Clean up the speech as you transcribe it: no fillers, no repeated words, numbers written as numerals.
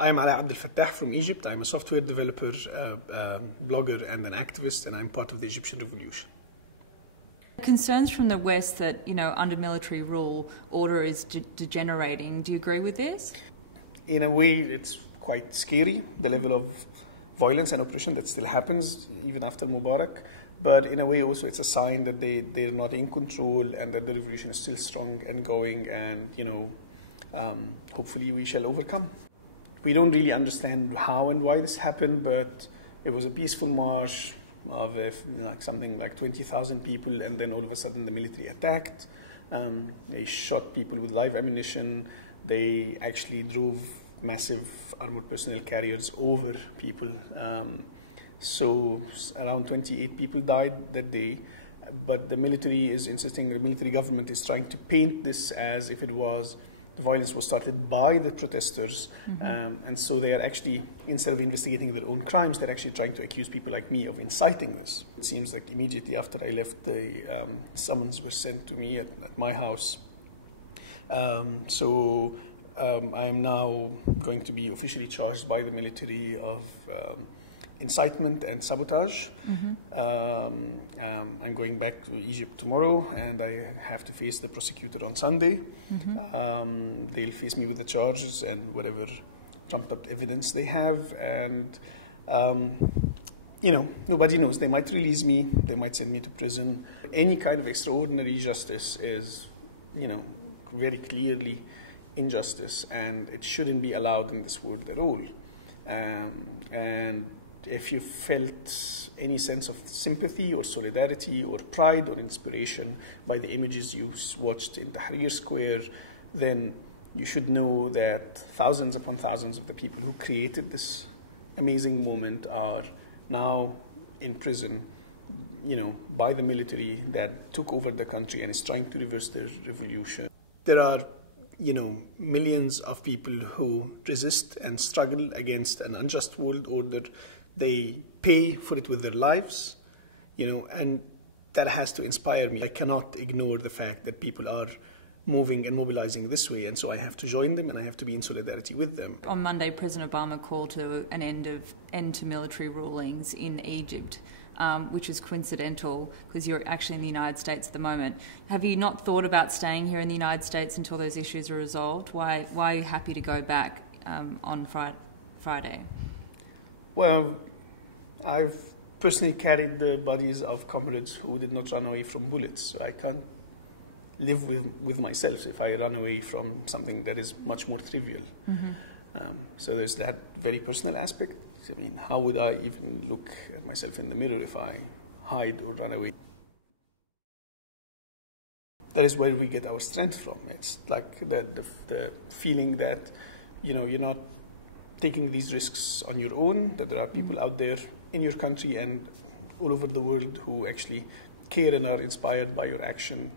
I'm Alaa Fattah from Egypt. I'm a software developer, blogger, and an activist, and I'm part of the Egyptian revolution. Concerns from the West that, under military rule, order is degenerating. Do you agree with this? In a way, it's quite scary, the level of violence and oppression that still happens even after Mubarak. But in a way, also, it's a sign that they're not in control and that the revolution is still strong and going, and, hopefully we shall overcome. We don't really understand how and why this happened, but it was a peaceful march of something like 20,000 people, and then all of a sudden the military attacked. They shot people with live ammunition. They actually drove massive armored personnel carriers over people. So around 28 people died that day. But the military is insisting, the military government is trying to paint this as if it was the violence was started by the protesters, and so they are actually, instead of investigating their own crimes, they're actually trying to accuse people like me of inciting this. It seems like immediately after I left, the summons were sent to me at my house. So I am now going to be officially charged by the military of incitement and sabotage. I'm going back to Egypt tomorrow, and I have to face the prosecutor on Sunday. They'll face me with the charges and whatever trumped up evidence they have, and nobody knows. They might release me, they might send me to prison. Any kind of extraordinary justice is, very clearly injustice, and it shouldn't be allowed in this world at all. And if you felt any sense of sympathy or solidarity or pride or inspiration by the images you watched in Tahrir Square, then you should know that thousands upon thousands of the people who created this amazing moment are now in prison, by the military that took over the country and is trying to reverse their revolution. There are millions of people who resist and struggle against an unjust world order. They pay for it with their lives, and that has to inspire me. I cannot ignore the fact that people are moving and mobilizing this way, and so I have to join them and I have to be in solidarity with them. On Monday, President Obama called to an end to military rulings in Egypt, which is coincidental because you're actually in the United States at the moment. Have you not thought about staying here in the United States until those issues are resolved? Why are you happy to go back on Friday? Well, I've personally carried the bodies of comrades who did not run away from bullets, so I can't live with myself if I run away from something that is much more trivial. So there's that very personal aspect. I mean, how would I even look at myself in the mirror if I hide or run away? That is where we get our strength from. It's like the feeling that, you're not taking these risks on your own, that there are people out there in your country and all over the world who actually care and are inspired by your action.